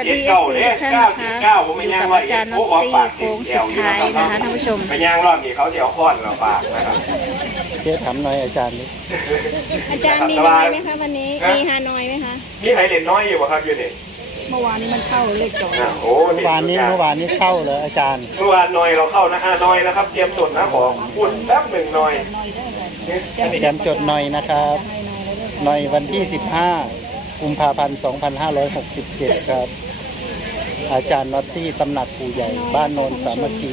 วัสดีเจ็ดเอเก้าฟซีเนี่ยทุกท่านเก้านะคะเจ็ดอเก้าผมไม่ยู่ย่างกับว่าอาจารย์นอตตี้โค้งสุดท้ายนะคะท่านผู้ชมไปย่างรอบนี้เขาจะเอาค้อนเราฝากนะครับเจ๊ถามหน่อยอาจารย์นี่อาจารย์มีน้อยไหมคะวันนี้มีฮานอยไหมคะมีใครเล่นน้อยอยู่บ่ครับอยู่นี่เมื่อวานนี้มันเข้าเลขจออะโอ้เมื่อวานนี้เมื่อวานนี้เข้าเลยอาจารย์ เมื่อวานน้อยเราเข้านะอะน้อยนะครับ เตรียมจดนะขอพูดแป๊บหนึ่งน้อยเตรียมจดหน่อยนะครับหน่อยวันที่15กุมภาพันธ์2567 ครับ อาจารย์น็อตตี้ตำหนักปู่ใหญ่ บ้านโนนสามัคคี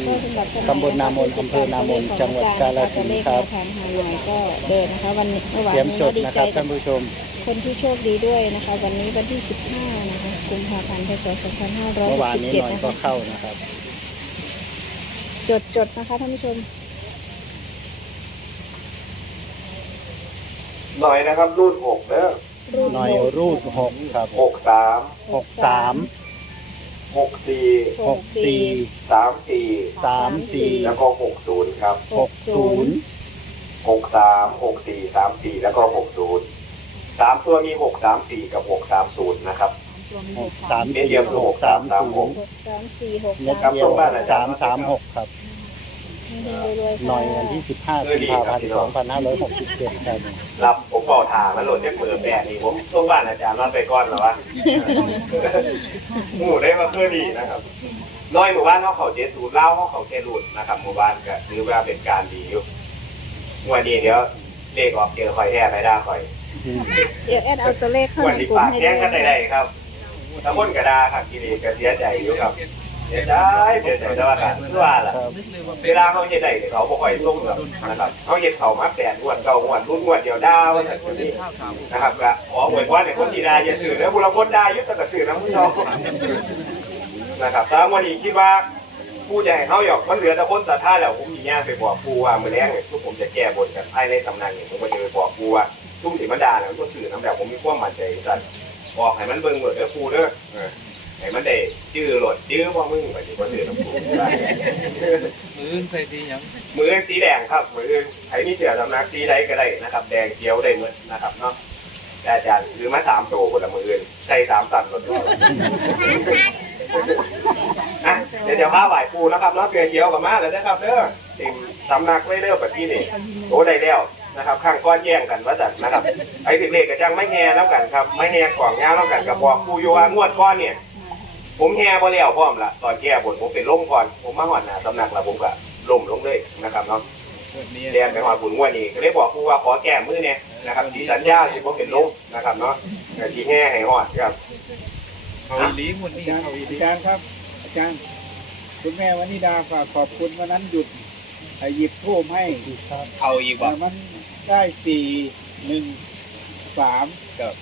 ตำบลนามนอำเภอนามนจังหวัดกาฬสินธุ์ครับแผนฮายก็เดินนะคะวันนี้เมื่อวานเตรียมจดนะครับดีใจท่านผู้ชม คนที่โชคดีด้วยนะคะ วันนี้วันที่ 15 นะคะกุมภาพันธ์พศเมื่อวานนี้หน่อย2567นะก็เข้านะครับ จดจดนะคะท่านผู้ชมหน้อยนะครับ รูดหกเด้อรูดหน่อยรูดหกครับหกสามหกสาม หกสี่หกสี่สามสี่สามสี่แล้วก็หกศูนย์ครับหกศูนย์หกสามหกสี่สามสี่แล้วก็หกศูนย์สามตัวมีหกสามสี่กับหกสามศูนย์นะครับหกสามเม็ดสี่เดียวคือหหกกสาสามมศูสามหนกย์หกสามสี่หกเม็ดสามเดียวสามสามหกครับรวยๆ หน่อยวันที่ 15กุมภาพันธ์2567ครับรับผมบอกทางแล้วโหลดได้เปิดแบบนี้ผมต้องบ้านอาจารย์นอนไปก่อนเหรอวะหมู่ได้มาเพื่อดีนะครับน้อยหมู่บ้านเขาเขาเจสูตรเล่าเขาเขาเจรูดนะครับหมู่บ้านก็ถือว่าเป็นการดีอยู่วันนี้เดี๋ยวเลขออกเจอคอยแท้ไปได้คอยเดี๋ยวแอดเอาตัวเลขเข้าวันในนี้กลุ่มปากให้แย่ด้งวยกันได้ๆครับถ้าคนกระดาครับกิเลสก็เสียใจอยู่ครับ เสียใจเสียใจแต่ว่าการเพื่อว่าล่ะครับเวลาเขาเฮ็ดได้เนี่ยเขาบ่ค่อยส่งหรอกนะครับเขาเฮ็ดเขามาแปดงวดเก้างวดรุ่นงวดเดียวดาวแบบนี้นะครับก็ขอหวยว่าในคนที่ได้อย่าซื้อแล้วผู้ละคนได้อยุติกระซื้อน้ำผู้ชมนะครับแต่วันนี้คิดว่าผู้จะให้เขาหยอกมันเหลือแต่คนศรัทธาแล้วผมมีญาติไปบอกผู้ว่ามื้อแรงเนี่ยทุกผมจะแก้บนกันภายในตำนานเนี่ยผมก็จะไปบอกผู้ว่าทุ่มสิมันดาเนี่ยมันก็ซื้อน้ำแบบผมมีความมั่นใจสั่นบอกให้มันเบิ่งเบิดเด้อผู้เด้อ เออให้มันได้ชื่อหลดชื่อว่ามึงไปสิบ่ซื้อน้ำผู้มือนใส่ดีหยังมือสีแดงครับ มือใครมีเสือสำนักสีใดก็ได้นะครับ แดงเขียวได้หมดนะครับเนาะอาจารย์หรือมาสามโตคนละมือนใส่สามตันหมดด้วยอะเดี๋ยวจะพาไหวปูนะครับเนาะเสือเขียวกับมาแล้วนะครับเด้อติมสำนักไม่เลิกแบบที่นี่โอ้ได้แล้วนะครับข้างก้อนแย่งกันว่าจัดนะครับไอ้ถึงเลขกับจังไม่แห่แล้วกันครับไม่แห่กล่องเงาแล้วกันกับบอกปูโยว่างวดก้อนเนี่ย ผมแห่พอแล้วพร้อมละตอนแก้บนผมเป็นล่มก่อน ผมมาหอดหนาสำนักแล้วผมก็ล่มลงเลยนะครับเนาะแบบนี้เรียนไปหอดบุญงวดนี้ก็เลยบอกครูว่าขอแก้มือเนี่ยนะครับสีสัญญาที่ผมเป็นล่มนะครับเนาะแต่ที่แห่ให้หอดครับเขาอีหลีหมดนี่อาจารย์เขาอีหลีอาจารย์ครับ อาจารย์คุณแม่วนิดาฝากขอบคุณวันนั้นหยุดไอ้หยิบทูบให้เขาอีกบ่แต่มันได้สี่หนึ่ง สาม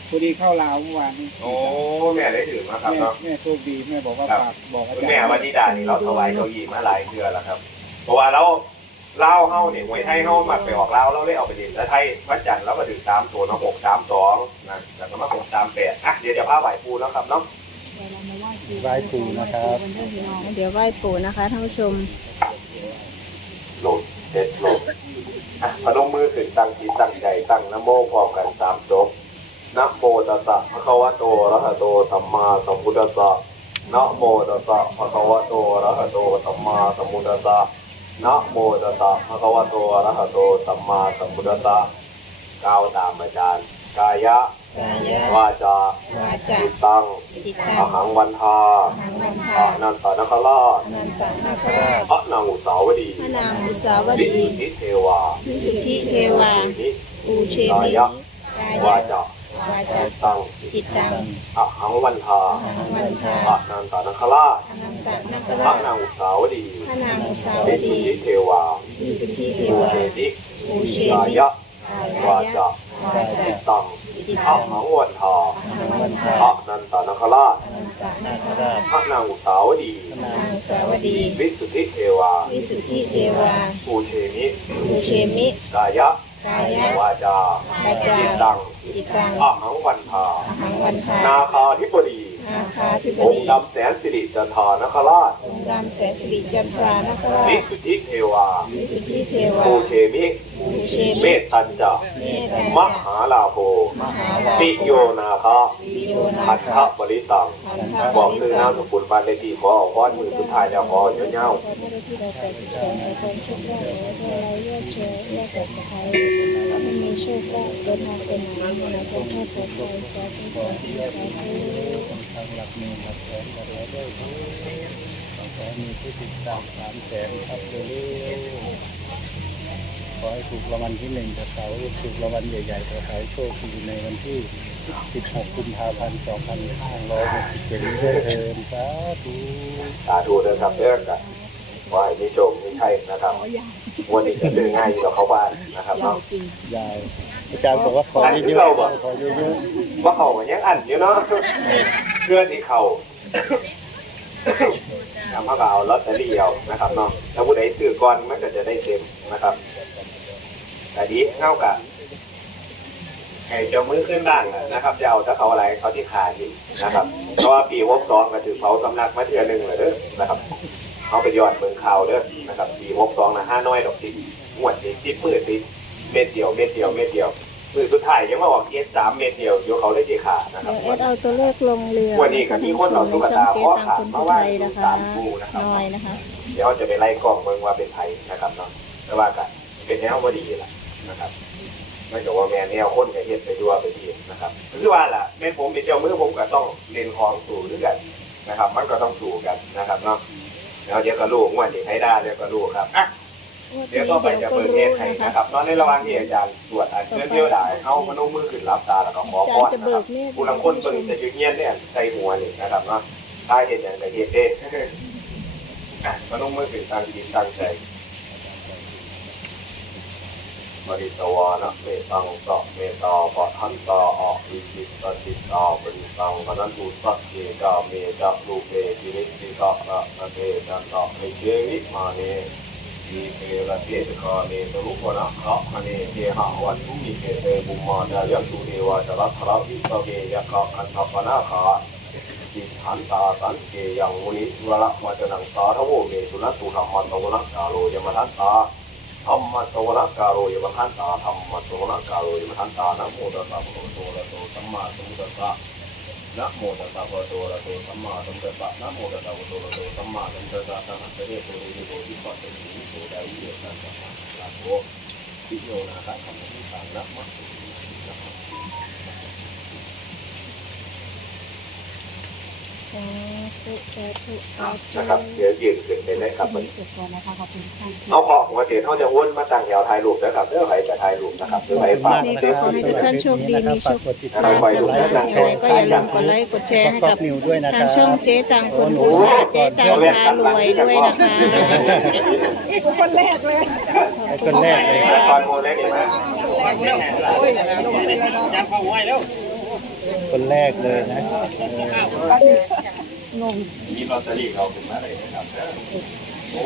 พอดีเข้าลาวเมื่อวานนี้โอ้แม่ได้ถือมาครับแม่เนาะ แม่โชคดีแม่บอกว่าครับ ฝากบอกอาคุณจารย์แม่วันนิดานี่เราถวายเก้าอี้มาหลายเดือนแล้วครับ เพราะว่าเราเล่าเฮาเนี่ยมวยไทยเฮามาไปออกเล่าเราได้เอาไปเล่นแล้วไทยวัดจันทร์เราก็ถือสามตัวเนาะหกสามสองนะแล้วก็มาหกสามแปดอะเดี๋ยวจะพาไหวปูแล้วครับเนาะไหว้ปู่นะครับ เดี๋ยวไหว้ปู่นะคะท่านผู้ชม โหลดเด็ดโหลดอะพนมมือขึ้นตั้งจิตตั้งใจ ตั้งนะโมพร้อมกันสามจบนะโมตัสสะภะคะวะโตอะระหะโตสัมมาสัมพุทธัสสะนะโมตัสสะภะคะวะโตอะระหะโตสัมมาสัมพุทธัสสะนะโมตัสสะภะคะวะโตอะระหะโตสัมมาสัมพุทธัสสะกล่าวตามอาจารย์ กายะกายะวาจาวาจาจิตตังจิตตัองหังวันทาหังวันอะทานันตนาคราชนันตนาคราชพระนางอุสาวดีพระนางอุสาววิดีสุทธิเทวาวิสุทธิเทวานิ ปูเชกามิยะกายวาจาวาจิจาตตังจิตตังอะหังวันทาหังวันทาอะนันตนาคราชอนันตนาคพราระชนางอุสาวดีพระนางอุสาววิสุดีทธิเทวาวิสุทธิเทภูวาเชติปูเชกามิยะกายวาจาวาจาจิตตังจิตอะตังหังวันทาหังวันทาอะนันตนาคราชอนันตนาคราราชชพระนางอุสาวดีพระนางอุสาวดีวิสุทธิเทวาวิสุทธิเทวาภูเชมิปูเชมิกายะ กายะวาจาวาจาจิตตังจิตตังอะหังวันทาหังวันทานาคาธิบดีนานาคาธิบองดีค์ดำแสนสิริจันทานคราชองค์ดำแสนสิริจันทรานครานิชสุทธิเทวาวิสุทธิเทวาภูเชมิภูเชเมมิตตัญจาเมตตมาหาลาโภมหาลาติโยนาคะปิโยนาพัทคาธบริตังบอกซื้อนามสกุลบ้านเลขที่ขอเอาพรมือสุดท้ายแล้วขอเจ้าเจ้าขอพระที่เราแปดสิบสองในความโชคลาภขอให้เรายอดเชยยอดแต่สหายไม่มีโชคลาภเดินทางเป็นหางในคนชาติปลอดภัยสาธุสาธุสาธุทางหลักหมื่นหลักแสนหลักร้อยด้วยขอให้มีผู้ติดตามสามแสนครับเร็วๆขอให้ถูกรางวัลที่หนึ่งกับเขาถูกรางวัลใหญ่ๆกับเขาโชคดีในวันที่ 16กุมภาพันธ์2567นี้ด้วยเถิดสาธุสาธุเด้อครับเด้อกันขอให้มีโชคมีชัยนะครับวันนี้จะซื้อง่ายอยู่กับเขาบ้านนะครับเนาะยายอาจารย์บอกว่าขอเยอะๆขอเยอะว่าเขาก็ยังอันอยู่เนาะเพื่อนที่เขาทำมาก็เอาลอตเตอรี่เอานะครับเนาะถ้าผู้ใดซื้อก่อนมันก็จะได้เต็มนะครับแต่ดีเท่ากับ ให้เจ้ามือขึ้นบ้างนะครับจะเอาถ้าเขาอะไรเขาที่ขาดอยู่นะครับเพราะว่าปีวกสองก็ถือเผาสำนักมาเทือหนึ่งเลยเด้อนะครับเอาไปยอดเมืองข่าวเด้อนะครับปีวกสองนะห้าน้อยดอกสิงวดสิสิบมือสิเม็ดเดียวเม็ดเดียวเม็ดเดียวมือสุดท้ายยังมาออกเอสสามเม็ดเดียวเดี๋ยวเขาได้จีขาดนะครับเดี๋ยวแอดเอาตัวเลขลงเรือวันนี้ก็มีคนเอาตุ๊กตาในพ่อช่องขาเจ๊ดตังมาคุณว่าไทยนะคะสามคู่นะครับน้อยนะคะเดี๋ยวจะไปไล่กล่องเมืองว่าเป็นไทยนะครับเนาะแต่ว่ากันเป็นแนวบดีแหละนะครับ ไม่ใช่ว่าแม่แนวคนกับเฮ็ดไปด้วยไปดีนะครับคือว่าล่ะแม่ผมเป็นเจ้ามือผมก็ต้องเรียนของสู่ด้วยกันนะครับ มันก็ต้องสู่กันนะครับเนาะแล้วเดี๋ยวก็ลูกวันนี้ให้ได้เดี๋ยวก็ลูกครับอะเดี๋ยวต่อไปจะเปิดเทศให้นะครับตอนในระหว่างที่อาจารย์ตรวจอันเชิญเที่ยวได้เข้ามโนมือขึ้นรับตาแล้วก็ขอพรนะครับผู้ลางคนเบิ่งจะยืนเงียนเนี่ยใส่หัวนี่นะครับเนาะถ้าเห็นอย่างกับเฮ็ดเด้อะมันต้องมือถึงตั้งจิตตั้งใจ บริตวานะเมตังสะเมตาปะทันตาออกวิจิตตจิตตาปริตังปนันตุสัพเพกาเมจะลูเปจิริสิกะระนะเทจันตะเมเจวิมาเนดีเประเทศคาเนตรุปนะคะคะเนเทหะวันทุมิเกเตบุมมาดายัตุเทวาจรัตถะวิสเวยะคะคันทปนาคาจิตหันตาสันเกยังมุนิสุระวัจนังสาทโวเมสุนัสสุธรรมสวนักกาโรยมทันตา ธรรมสวนักกาโรยมทันตาธรรมสวนักาโรยมทันตานะโมตัสสะภะคะวะโตอะระหะโตสัมมาสัมพุทธัสสะนะโมตัสสะภะคะวะโตอะระหะโตสัมมาสัมพุทธัสสะนะโมตัสสะภะคะวะโตอะระหะโตสัมมาสัมพุทธัสสะสังฆเสริโตเรโตวิปัสสติโสดาวิเยสันตะลาโภปิโยนาคะธรรมะตังนะมะสาธุสาธุสาธุนะครับ เดี๋ยวยืนขึ้นไปเลยครับมันจบก่อนนะคะขอบคุณทุกท่านเอาของมาเสียเขาจะวนมาตั้งแถวถ่ายรูปนะครับเพื่อใครจะถ่ายรูปนะครับเพื่อใครๆฝากนะเฟคซรับบุ๊กให้ทุกท่านโชคดีมีโชคฝากกดติดลาตามภกันนะคะยังไงก็อย่าลืมกดไลค์กดแชร์ให้ก๊อกัฟบนิวด้วยนะคทางรับช่องเจ๊ตังคุณคุณค่ะเจ๊ตังพารวยด้วยนะคะคนแรกเลยตอนโมเล่นนี่ไหมคนแรกเลยนะ มีลอตเตอรี่เขาขึ้นมาเลยนะครับโอ้